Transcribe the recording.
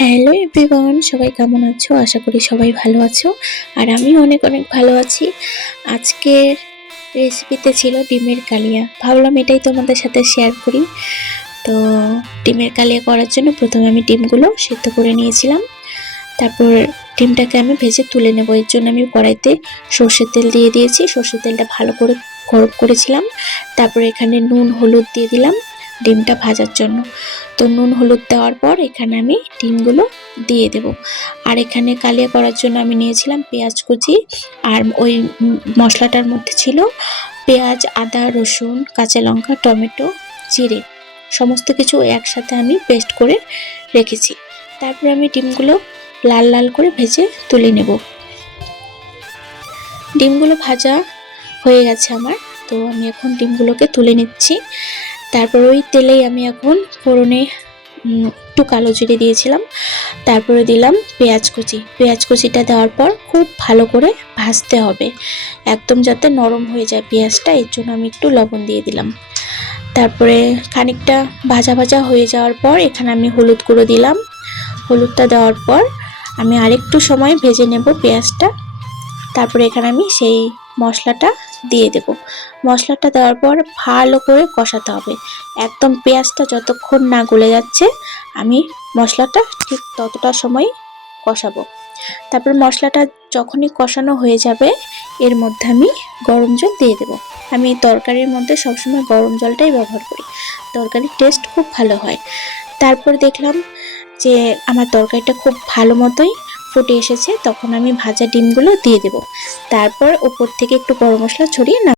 Hello everyone, সবাই কেমন আছো? আশা করি সবাই ভালো আছো। আর আমি অনেক অনেক ভালো আছি। আজকের রেসিপিতে ছিল ডিমের কালিয়া। ভাবলাম এটাই তোমাদের সাথে শেয়ার করি। তো ডিমের কালিয়া করার জন্য প্রথমে আমি ডিমগুলো সিদ্ধ করে নিয়েছিলাম। তারপর ডিমটাকে আমি ভেজে তুলে নেব। এর জন্য আমি কড়াইতে সর্ষের তেল দিয়ে দিয়েছি। সর্ষের তেলটা ভালো করে গরম করেছিলাম। তারপর এখানে নুন হলুদ দিয়ে দিলাম ডিমটা ভাজার জন্য। তো নুন হলুদ দেওয়ার পর এখানে আমি ডিমগুলো দিয়ে দেব। আর এখানে কালিয়া করার জন্য আমি নিয়েছিলাম পেঁয়াজ কুচি। আর ওই মশলাটার মধ্যে ছিল পেঁয়াজ, আদা, রসুন, কাঁচা লঙ্কা, টমেটো, জিরে, সমস্ত কিছু একসাথে আমি পেস্ট করে রেখেছি। তারপরে আমি ডিমগুলো লাল লাল করে ভেজে তুলে নেব। ডিমগুলো ভাজা হয়ে গেছে আমার। তো আমি এখন ডিমগুলোকে তুলে নিচ্ছি। তারপর ওই তেলেই আমি এখন ফোড়নে একটু কালো জিরে দিয়েছিলাম। তারপরে দিলাম পেঁয়াজ কুচি। পেঁয়াজ কুচিটা দেওয়ার পর খুব ভালো করে ভাজতে হবে, একদম যাতে নরম হয়ে যায় পেঁয়াজটা। এর জন্য আমি একটু লবণ দিয়ে দিলাম। তারপরে খানিকটা ভাজা ভাজা হয়ে যাওয়ার পর এখানে আমি হলুদ গুঁড়ো দিলাম। হলুদটা দেওয়ার পর আমি আরেকটু সময় ভেজে নেব পেঁয়াজটা। তারপরে এখানে আমি সেই মশলাটা দিয়ে দেব। মশলাটা দেওয়ার পর ভালো করে কষাতে হবে, একদম পেঁয়াজটা যতক্ষণ না গলে যাচ্ছে আমি মশলাটা ঠিক ততটা সময় কষাবো। তারপর মশলাটা যখনই কষানো হয়ে যাবে এর মধ্যে আমি গরম জল দিয়ে দেব। আমি তরকারির মধ্যে সবসময় গরম জলটাই ব্যবহার করি, তরকারির টেস্ট খুব ভালো হয়। তারপর দেখলাম যে আমার তরকারিটা খুব ভালো মতোই ফুটে এসেছে। তখন আমি ভাজা ডিমগুলো দিয়ে দেব। তারপর উপর থেকে একটু গরম মশলা ছড়িয়ে